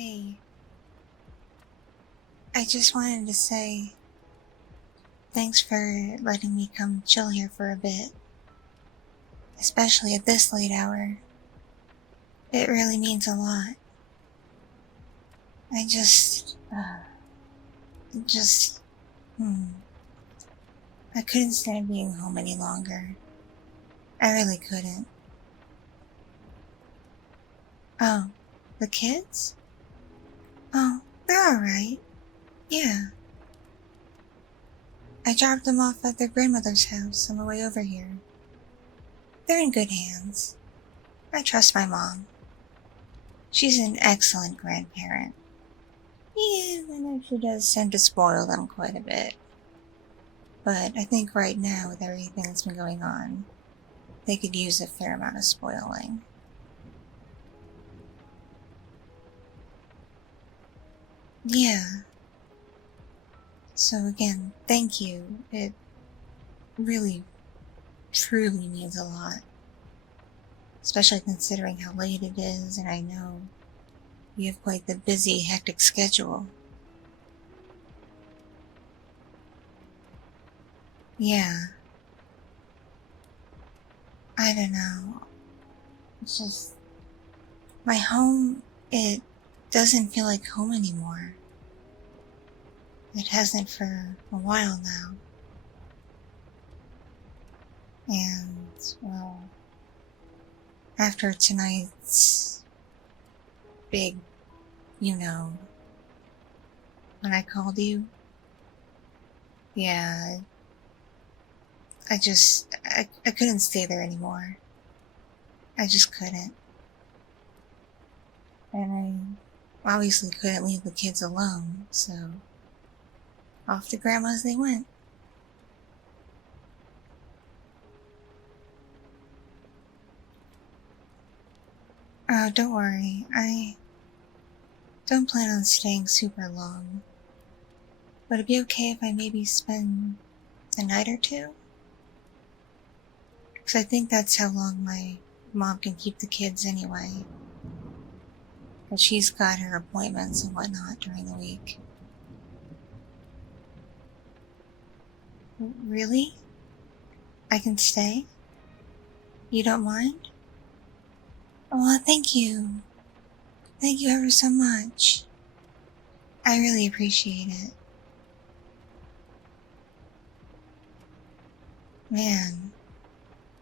Hey, I just wanted to say thanks for letting me come chill here for a bit, especially at this late hour. It really means a lot. I just, I couldn't stand being home any longer. I really couldn't. Oh, the kids? Oh, they're alright. Yeah. I dropped them off at their grandmother's house on the way over here. They're in good hands. I trust my mom. She's an excellent grandparent. Yeah, I know she does tend to spoil them quite a bit. But I think right now, with everything that's been going on, they could use a fair amount of spoiling. Yeah. So again, thank you. It really, truly means a lot. Especially considering how late it is, and I know you have quite the busy, hectic schedule. Yeah. I don't know. It's just, my home, it doesn't feel like home anymore. It hasn't for a while now. And, well, after tonight's big, when I called you, yeah, I couldn't stay there anymore. I just couldn't. And I obviously couldn't leave the kids alone, so off to Grandma's they went. Oh, don't worry. I don't plan on staying super long. Would it be okay if I maybe spend a night or two? Because I think that's how long my mom can keep the kids anyway. But she's got her appointments and whatnot during the week. Really? I can stay? You don't mind? Oh, thank you. Thank you ever so much. I really appreciate it. Man,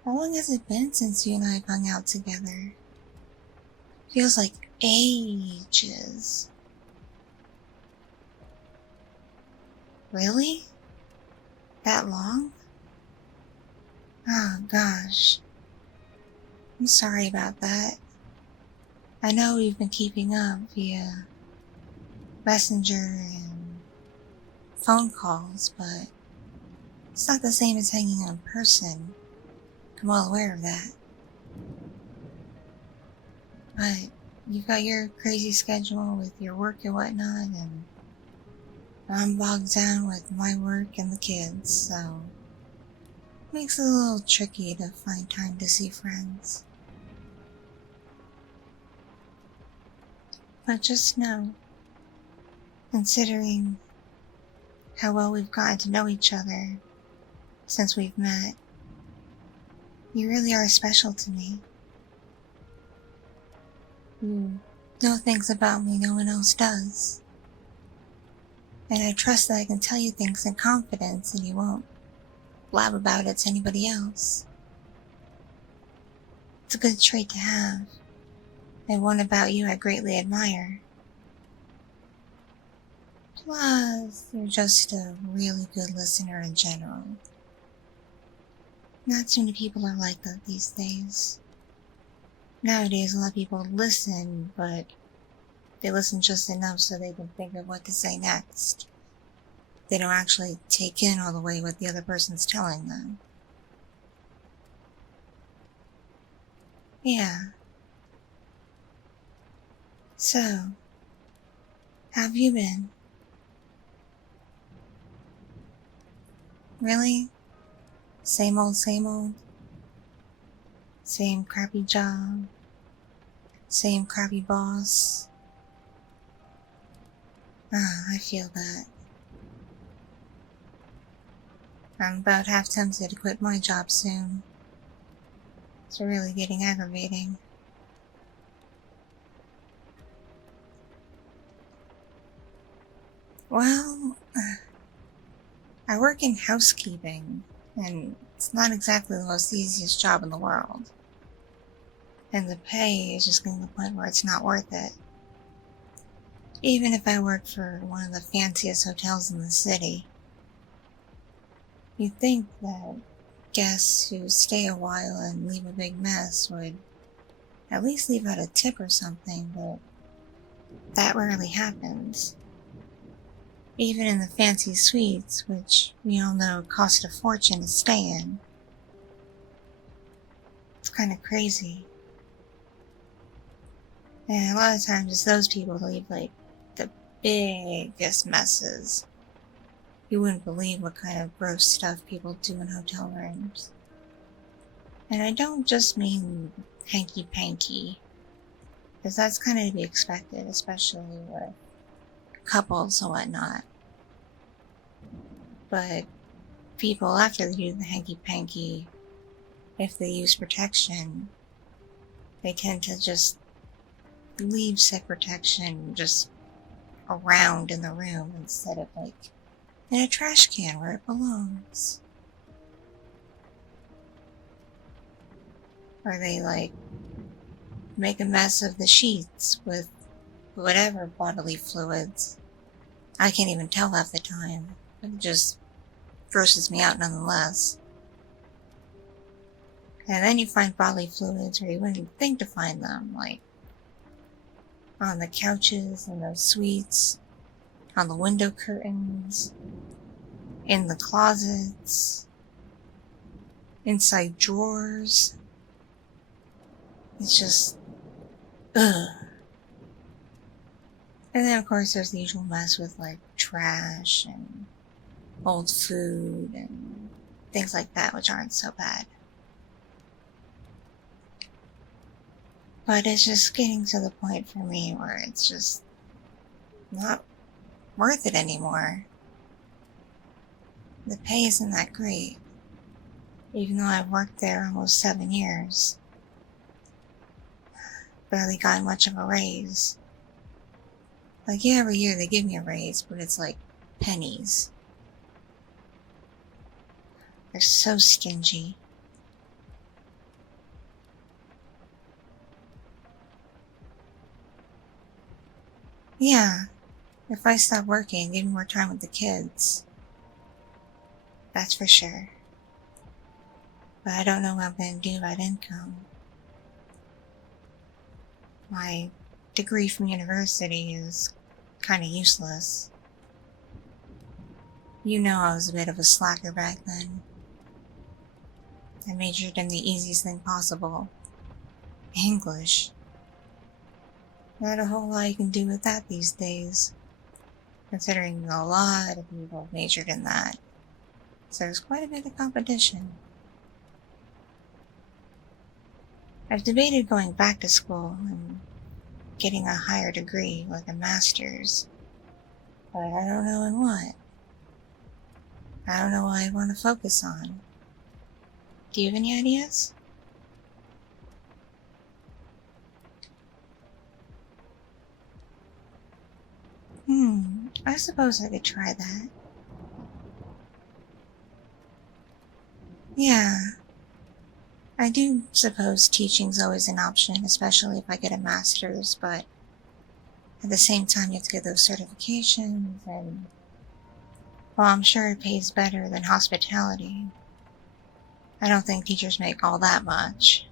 how long has it been since you and I have hung out together? Feels like ages. Really? That long? Oh gosh. I'm sorry about that. I know we've been keeping up via messenger and phone calls, but it's not the same as hanging out in person. I'm well aware of that. But you've got your crazy schedule with your work and whatnot, and I'm bogged down with my work and the kids, so it makes it a little tricky to find time to see friends. But just know, considering how well we've gotten to know each other since we've met, you really are special to me. You know things about me no one else does. And I trust that I can tell you things in confidence and you won't blab about it to anybody else. It's a good trait to have, and one about you I greatly admire. Plus, you're just a really good listener in general. Not too many people are like that these days. Nowadays, a lot of people listen, but they listen just enough so they can think of what to say next. They don't actually take in all the way what the other person's telling them. Yeah. So, how have you been? Really? Same old, same old? Same crappy job? Same crappy boss? I feel that. I'm about half tempted to quit my job soon. It's really getting aggravating. Well, I work in housekeeping, and it's not exactly the most easiest job in the world. And the pay is just getting to the point where it's not worth it. Even if I worked for one of the fanciest hotels in the city. You'd think that guests who stay a while and leave a big mess would at least leave out a tip or something, but that rarely happens. Even in the fancy suites, which we all know cost a fortune to stay in. It's kind of crazy. And a lot of times it's those people who leave like the biggest messes. You wouldn't believe what kind of gross stuff people do in hotel rooms. And I don't just mean hanky-panky, because that's kind of to be expected, especially with couples and whatnot. But people, after they do the hanky-panky, if they use protection, they tend to just leave said protection just around in the room instead of like in a trash can where it belongs. Or they like make a mess of the sheets with whatever bodily fluids. I can't even tell half the time. It just grosses me out nonetheless. And then you find bodily fluids where you wouldn't think to find them, like on the couches in those suites, on the window curtains, in the closets, inside drawers. It's just, ugh. And then of course there's the usual mess with like trash and old food and things like that, which aren't so bad. But it's just getting to the point for me where it's just not worth it anymore. The pay isn't that great, even though I've worked there almost 7 years. Barely got much of a raise. Like, yeah, every year they give me a raise, but it's like pennies. They're so stingy. Yeah, if I stop working, give me more time with the kids. That's for sure. But I don't know what I'm going to do about income. My degree from university is kind of useless. You know I was a bit of a slacker back then. I majored in the easiest thing possible. English. Not a whole lot you can do with that these days, considering a lot of people majored in that. So there's quite a bit of competition. I've debated going back to school and getting a higher degree, like a master's, but I don't know in what. I don't know what I want to focus on. Do you have any ideas? I suppose I could try that. Yeah, I do suppose teaching's always an option, especially if I get a master's, but at the same time you have to get those certifications, and well, I'm sure it pays better than hospitality. I don't think teachers make all that much.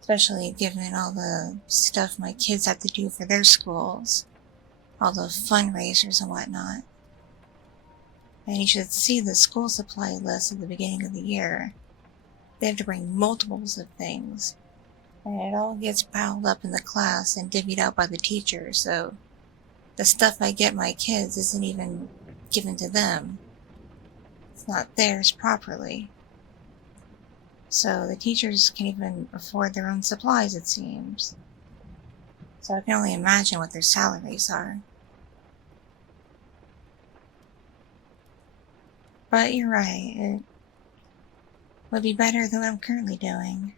Especially given all the stuff my kids have to do for their schools. All the fundraisers and whatnot. And you should see the school supply list at the beginning of the year. They have to bring multiples of things. And it all gets piled up in the class and divvied out by the teacher, so the stuff I get my kids isn't even given to them. It's not theirs properly. So the teachers can't even afford their own supplies, it seems. So I can only imagine what their salaries are. But you're right, it would be better than what I'm currently doing.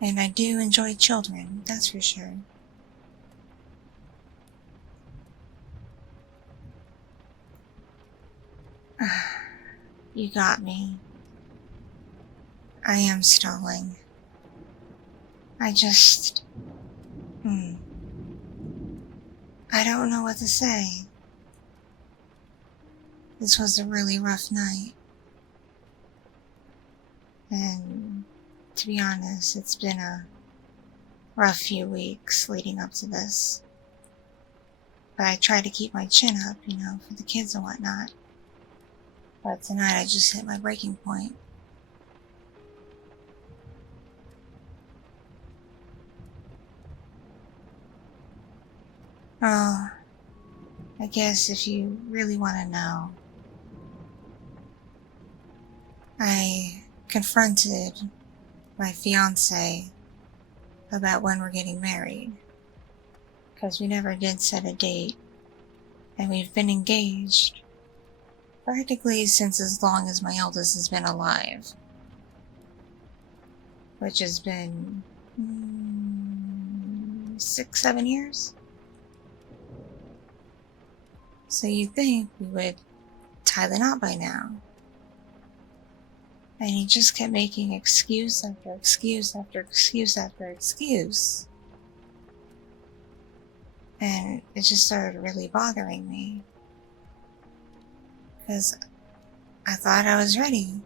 And I do enjoy children, that's for sure. You got me. I am stalling. I just... I don't know what to say. This was a really rough night. And to be honest, it's been a rough few weeks leading up to this. But I try to keep my chin up, for the kids and whatnot. But tonight I just hit my breaking point. Oh, I guess if you really want to know, I confronted my fiance about when we're getting married, because we never did set a date, and we've been engaged practically since as long as my eldest has been alive, which has been 6-7 years. So you'd think we would tie the knot by now. And he just kept making excuse after excuse after excuse after excuse. And it just started really bothering me. Because I thought I was ready.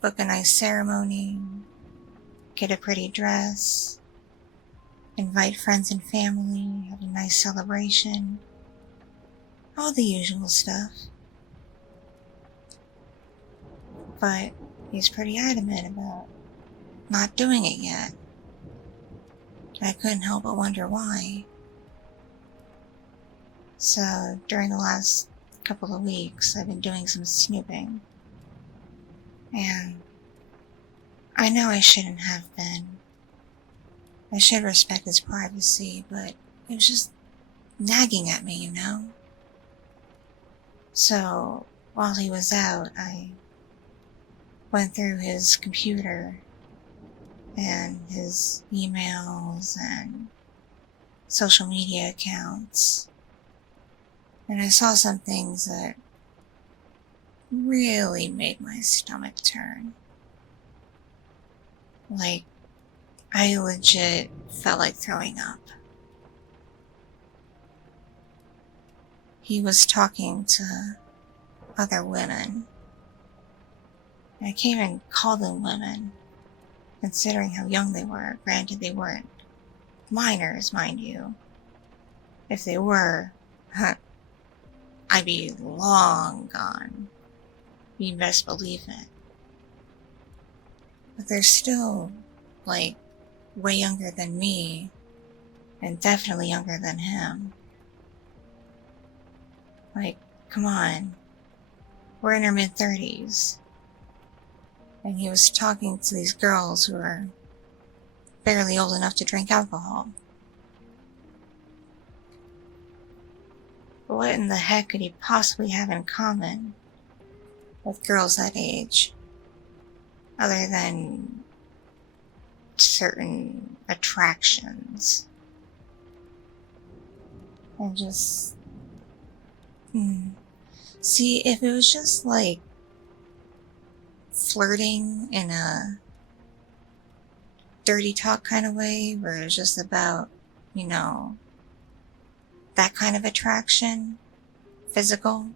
Book a nice ceremony, get a pretty dress, invite friends and family, have a nice celebration. All the usual stuff. But he's pretty adamant about not doing it yet. And I couldn't help but wonder why. So during the last couple of weeks, I've been doing some snooping. And I know I shouldn't have been. I should respect his privacy, but it was just nagging at me, So while he was out, I went through his computer and his emails and social media accounts, and I saw some things that really made my stomach turn. Like, I legit felt like throwing up. He was talking to other women. And I can't even call them women, considering how young they were. Granted, they weren't minors, mind you. If they were, I'd be long gone. You best believe it. But they're still, way younger than me, and definitely younger than him. Come on. We're in our mid-30s. And he was talking to these girls who are barely old enough to drink alcohol. But what in the heck could he possibly have in common with girls that age, other than certain attractions? And just... See, if it was just flirting in a dirty talk kind of way, where it was just about, that kind of attraction, physical,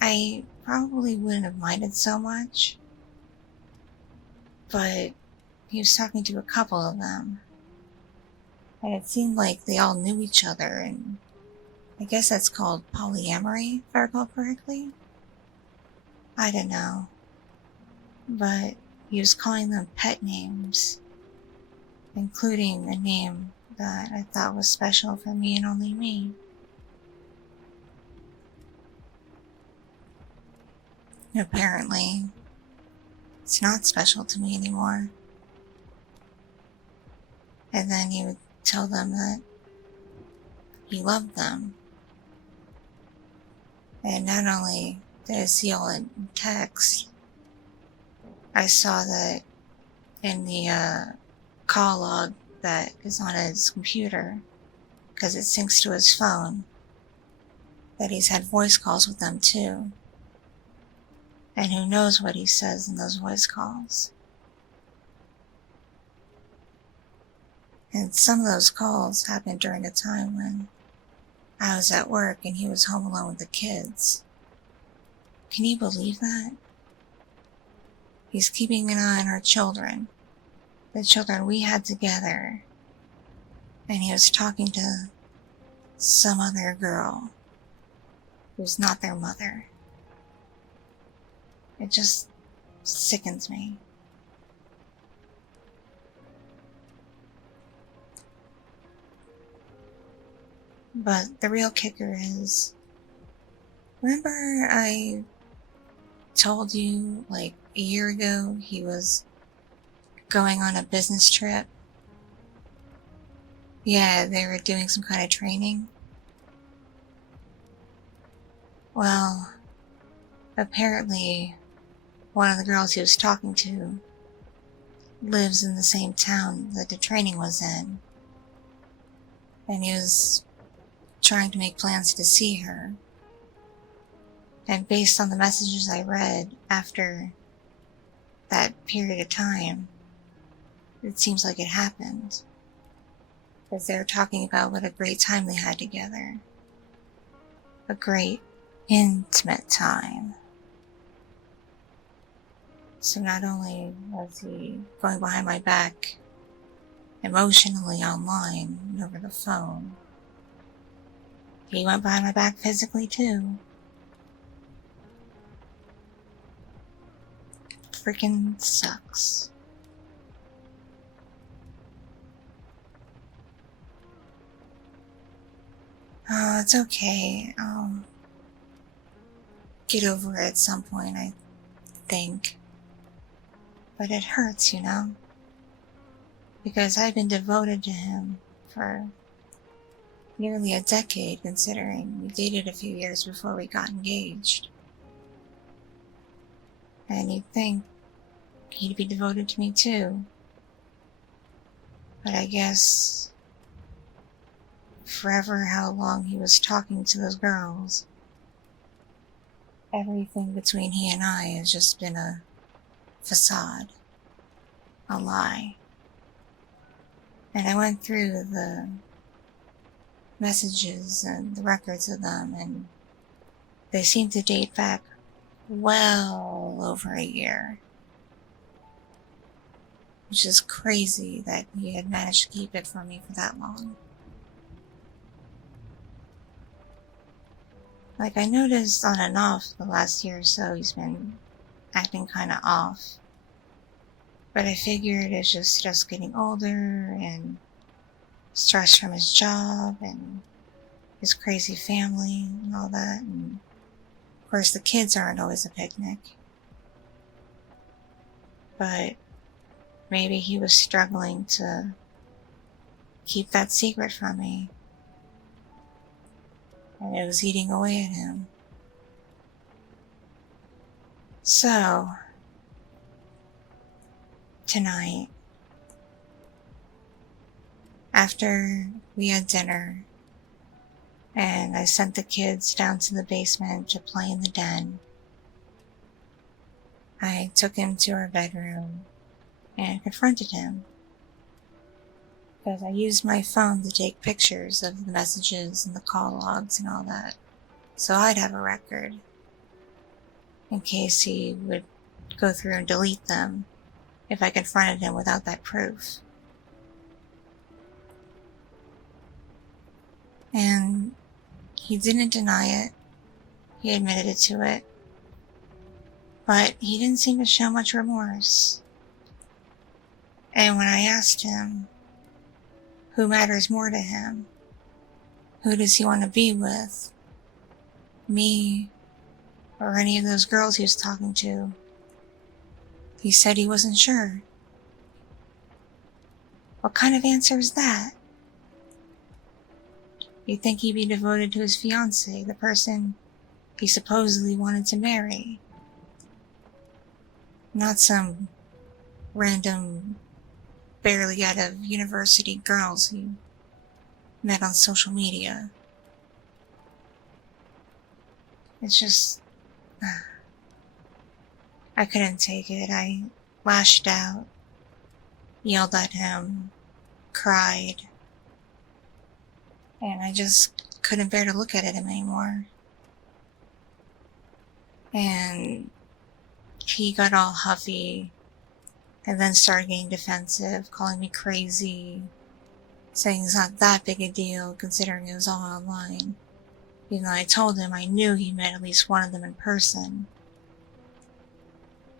I probably wouldn't have minded so much. But he was talking to a couple of them, and it seemed like they all knew each other, and I guess that's called polyamory, if I recall correctly. I don't know. But he was calling them pet names, including a name that I thought was special for me and only me. Apparently, it's not special to me anymore. And then he would tell them that he loved them. And not only did I see all in text, I saw that in the call log that is on his computer, because it syncs to his phone, that he's had voice calls with them too. And who knows what he says in those voice calls. And some of those calls happened during a time when I was at work and he was home alone with the kids. Can you believe that? He's keeping an eye on our children, the children we had together, and he was talking to some other girl who's not their mother. It just sickens me. But the real kicker is, remember I told you like a year ago he was going on a business trip? Yeah, they were doing some kind of training. Well, apparently one of the girls he was talking to lives in the same town that the training was in. And he was trying to make plans to see her. And based on the messages I read after that period of time, it seems like it happened. Because they were talking about what a great time they had together. A great, intimate time. So not only was he going behind my back emotionally online and over the phone, he went behind my back physically too. Freaking sucks. Oh, it's okay. I'll get over it at some point, I think. But it hurts, you know? Because I've been devoted to him for nearly a decade, considering we dated a few years before we got engaged. And you'd think he'd be devoted to me too. But I guess forever how long he was talking to those girls, everything between he and I has just been a facade, a lie. And I went through the messages and the records of them, and they seem to date back well over a year. Which is crazy that he had managed to keep it from me for that long. Like, I noticed on and off the last year or so he's been acting kind of off. But I figured it's just getting older and stress from his job and his crazy family and all that. And of course the kids aren't always a picnic. But maybe he was struggling to keep that secret from me. And it was eating away at him. So, tonight, after we had dinner, and I sent the kids down to the basement to play in the den, I took him to our bedroom and confronted him. Because I used my phone to take pictures of the messages and the call logs and all that, so I'd have a record in case he would go through and delete them if I confronted him without that proof. And he didn't deny it. He admitted to it. But he didn't seem to show much remorse. And when I asked him who matters more to him, who does he want to be with, me or any of those girls he was talking to, he said he wasn't sure. What kind of answer is that? You'd think he'd be devoted to his fiancée, the person he supposedly wanted to marry. Not some random, barely out of university girls he met on social media. It's just... I couldn't take it. I lashed out, yelled at him, cried, and I just couldn't bear to look at him anymore. And he got all huffy and then started getting defensive, calling me crazy, saying it's not that big a deal considering it was all online. Even though I told him I knew he met at least one of them in person.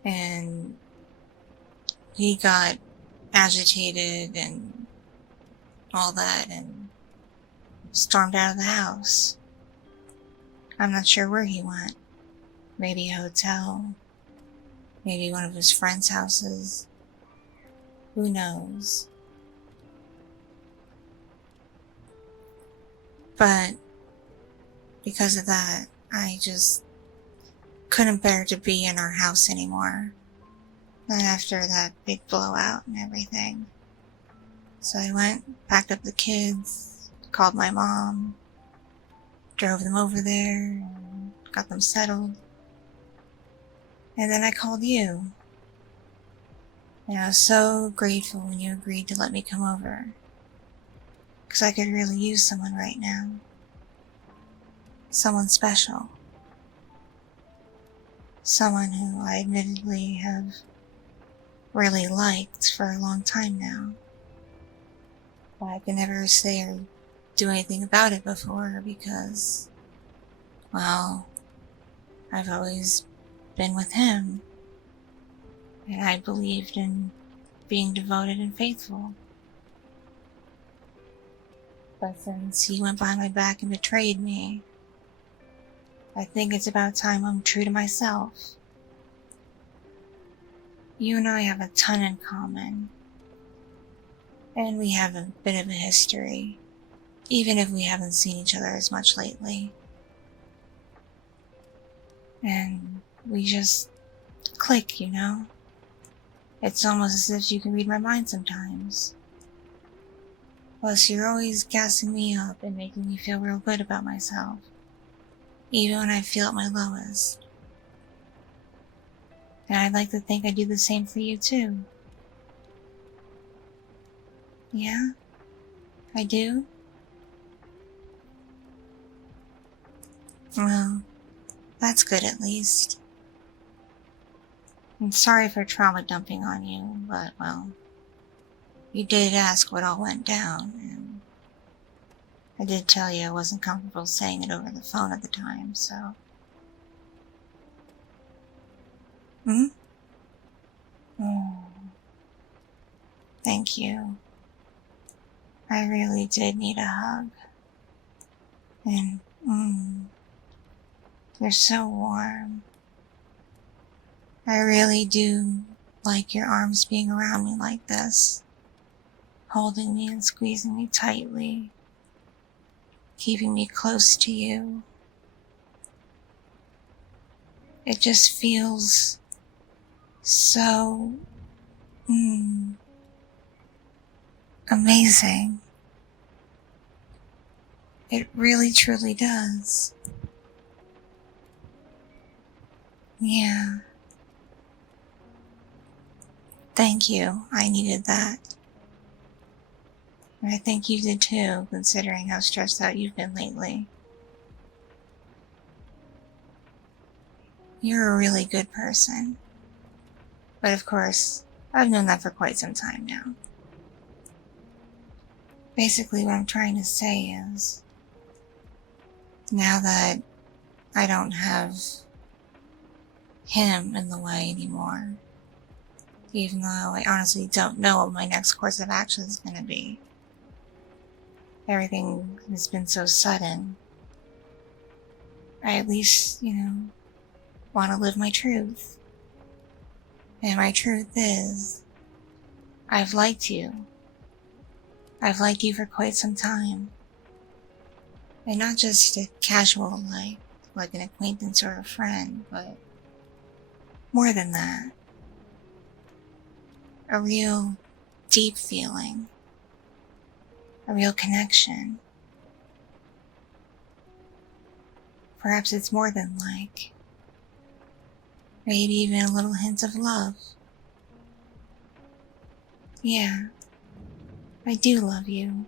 And he got agitated and all that and stormed out of the house. I'm not sure where he went. Maybe a hotel. Maybe one of his friends' houses. Who knows? But because of that, I just couldn't bear to be in our house anymore. Not after that big blowout and everything. So I went, packed up the kids, called my mom, drove them over there, and got them settled. And then I called you. And I was so grateful when you agreed to let me come over. Because I could really use someone right now. Someone special. Someone who I admittedly have really liked for a long time now. But I could never say or do anything about it before because, well, I've always been with him. And I believed in being devoted and faithful. But since he went behind my back and betrayed me, I think it's about time I'm true to myself. You and I have a ton in common. And we have a bit of a history, even if we haven't seen each other as much lately. And we just click, you know? It's almost as if you can read my mind sometimes. Plus, you're always gassing me up and making me feel real good about myself, even when I feel at my lowest. And I'd like to think I do the same for you too. Yeah? I do? Well, that's good at least. I'm sorry for trauma dumping on you, but, well, you did ask what all went down, and I did tell you I wasn't comfortable saying it over the phone at the time, so... Oh, thank you. I really did need a hug. And, you're so warm. I really do like your arms being around me like this, holding me and squeezing me tightly, keeping me close to you. It just feels so, amazing. It really truly does. Yeah. Thank you. I needed that. And I think you did too, considering how stressed out you've been lately. You're a really good person. But of course, I've known that for quite some time now. Basically, what I'm trying to say is, now that I don't have him in the way anymore, even though I honestly don't know what my next course of action is going to be. Everything has been so sudden. I at least, want to live my truth. And my truth is, I've liked you. I've liked you for quite some time. And not just a casual like, like an acquaintance or a friend, but more than that. A real deep feeling. A real connection. Perhaps it's more than like. Maybe even a little hint of love. Yeah, I do love you.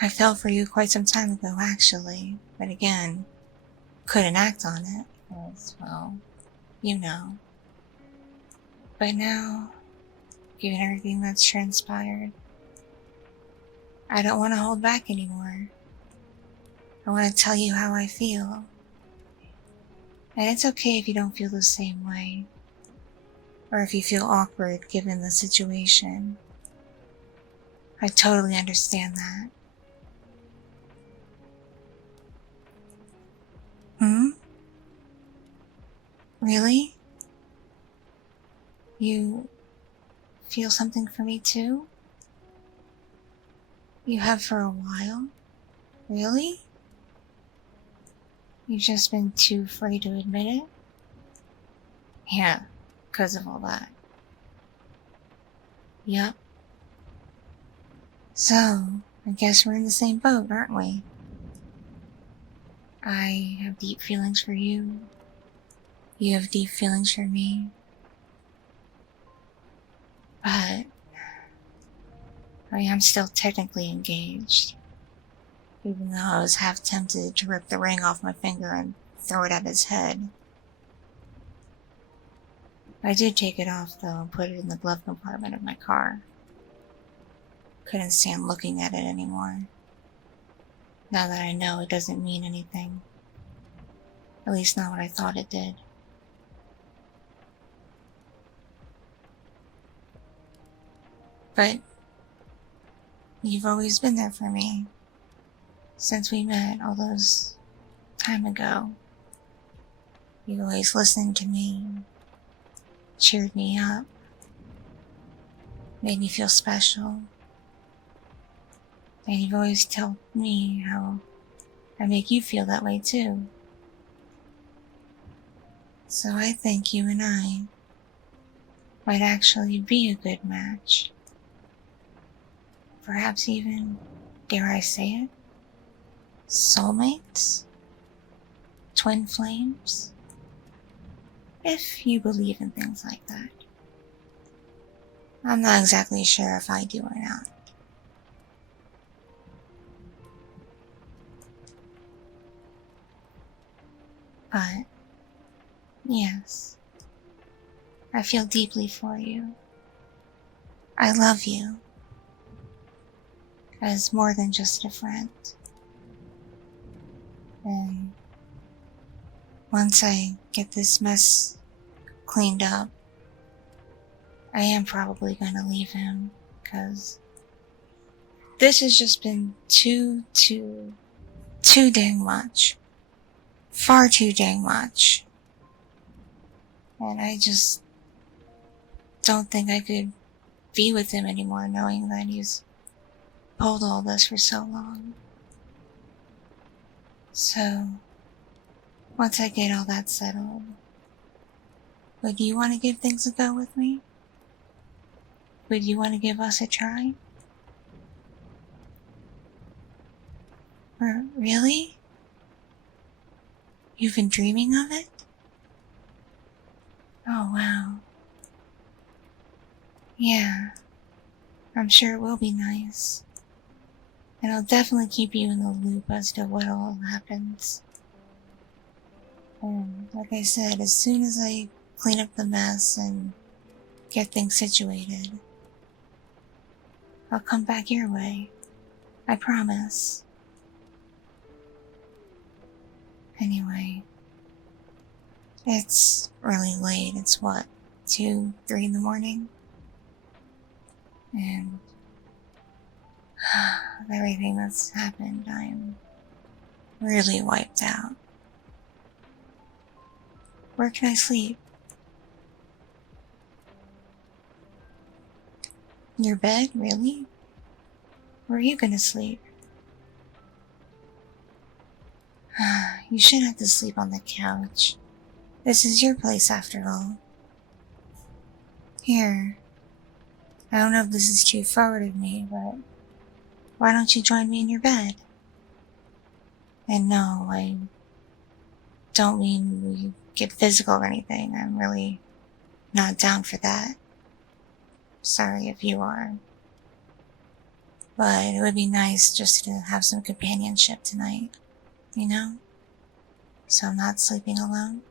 I fell for you quite some time ago, actually, but again, couldn't act on it, because, well, you know. But now, given everything that's transpired, I don't want to hold back anymore. I want to tell you how I feel. And it's okay if you don't feel the same way, or if you feel awkward given the situation. I totally understand that. Hmm? Really? You feel something for me too? You have for a while? Really? You've just been too afraid to admit it? Yeah, because of all that. Yep. So, I guess we're in the same boat, aren't we? I have deep feelings for you. You have deep feelings for me. But I am still technically engaged. Even though I was half tempted to rip the ring off my finger and throw it at his head. I did take it off though and put it in the glove compartment of my car. Couldn't stand looking at it anymore. Now that I know it doesn't mean anything. At least not what I thought it did. But you've always been there for me. Since we met all those time ago. You always listened to me, cheered me up, made me feel special. And you've always told me how I make you feel that way too. So I think you and I might actually be a good match. Perhaps even, dare I say it, soulmates? Twin flames? If you believe in things like that. I'm not exactly sure if I do or not. But, yes, I feel deeply for you. I love you. As more than just a friend. And once I get this mess cleaned up, I am probably gonna leave him, because this has just been too dang much. Far too dang much. And I just don't think I could be with him anymore knowing that he's pulled all this for so long. So, once I get all that settled, would you want to give things a go with me? Would you want to give us a try? Or, really? You've been dreaming of it? Oh, wow. Yeah, I'm sure it will be nice. And I'll definitely keep you in the loop as to what all happens. And like I said, as soon as I clean up the mess and get things situated, I'll come back your way. I promise. Anyway, it's really late. It's what, 2, 3 in the morning? And with everything that's happened, I'm really wiped out. Where can I sleep? Your bed? Really? Where are you gonna sleep? You shouldn't have to sleep on the couch. This is your place after all. Here. I don't know if this is too forward of me, but why don't you join me in your bed? And no, I don't mean we get physical or anything. I'm really not down for that. Sorry if you are. But it would be nice just to have some companionship tonight, you know? So I'm not sleeping alone.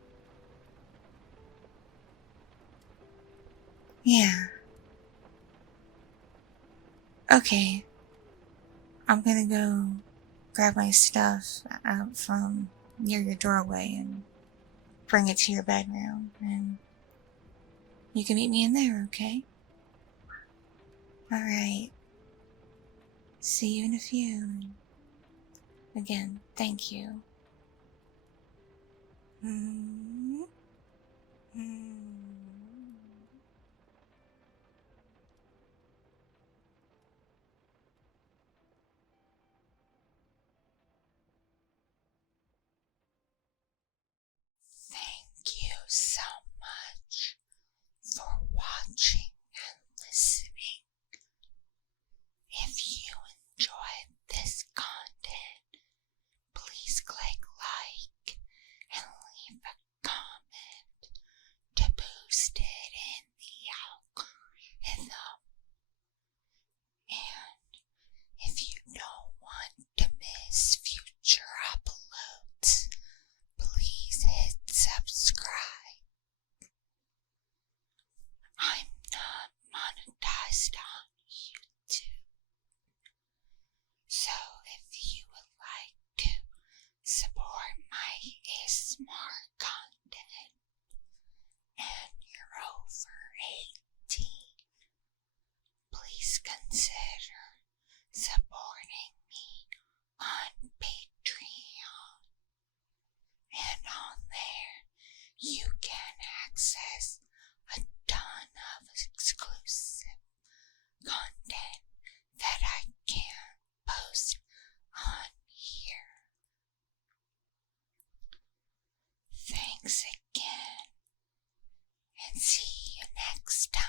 Yeah. Okay. I'm gonna go grab my stuff out from near your doorway and bring it to your bedroom, and you can meet me in there, okay? Alright. See you in a few. Again, thank you. Hmm. Thank you so much for watching and listening. If you enjoyed this content, please click like and leave a comment to boost it in the algorithm. And if you don't want to miss future uploads, please hit subscribe. I'm not monetized on YouTube, so if you would like to support my ASMR content and you're over 18, please consider supporting me on Patreon. And on there, you can access a ton of exclusive content that I can't post on here. Thanks again, and see you next time.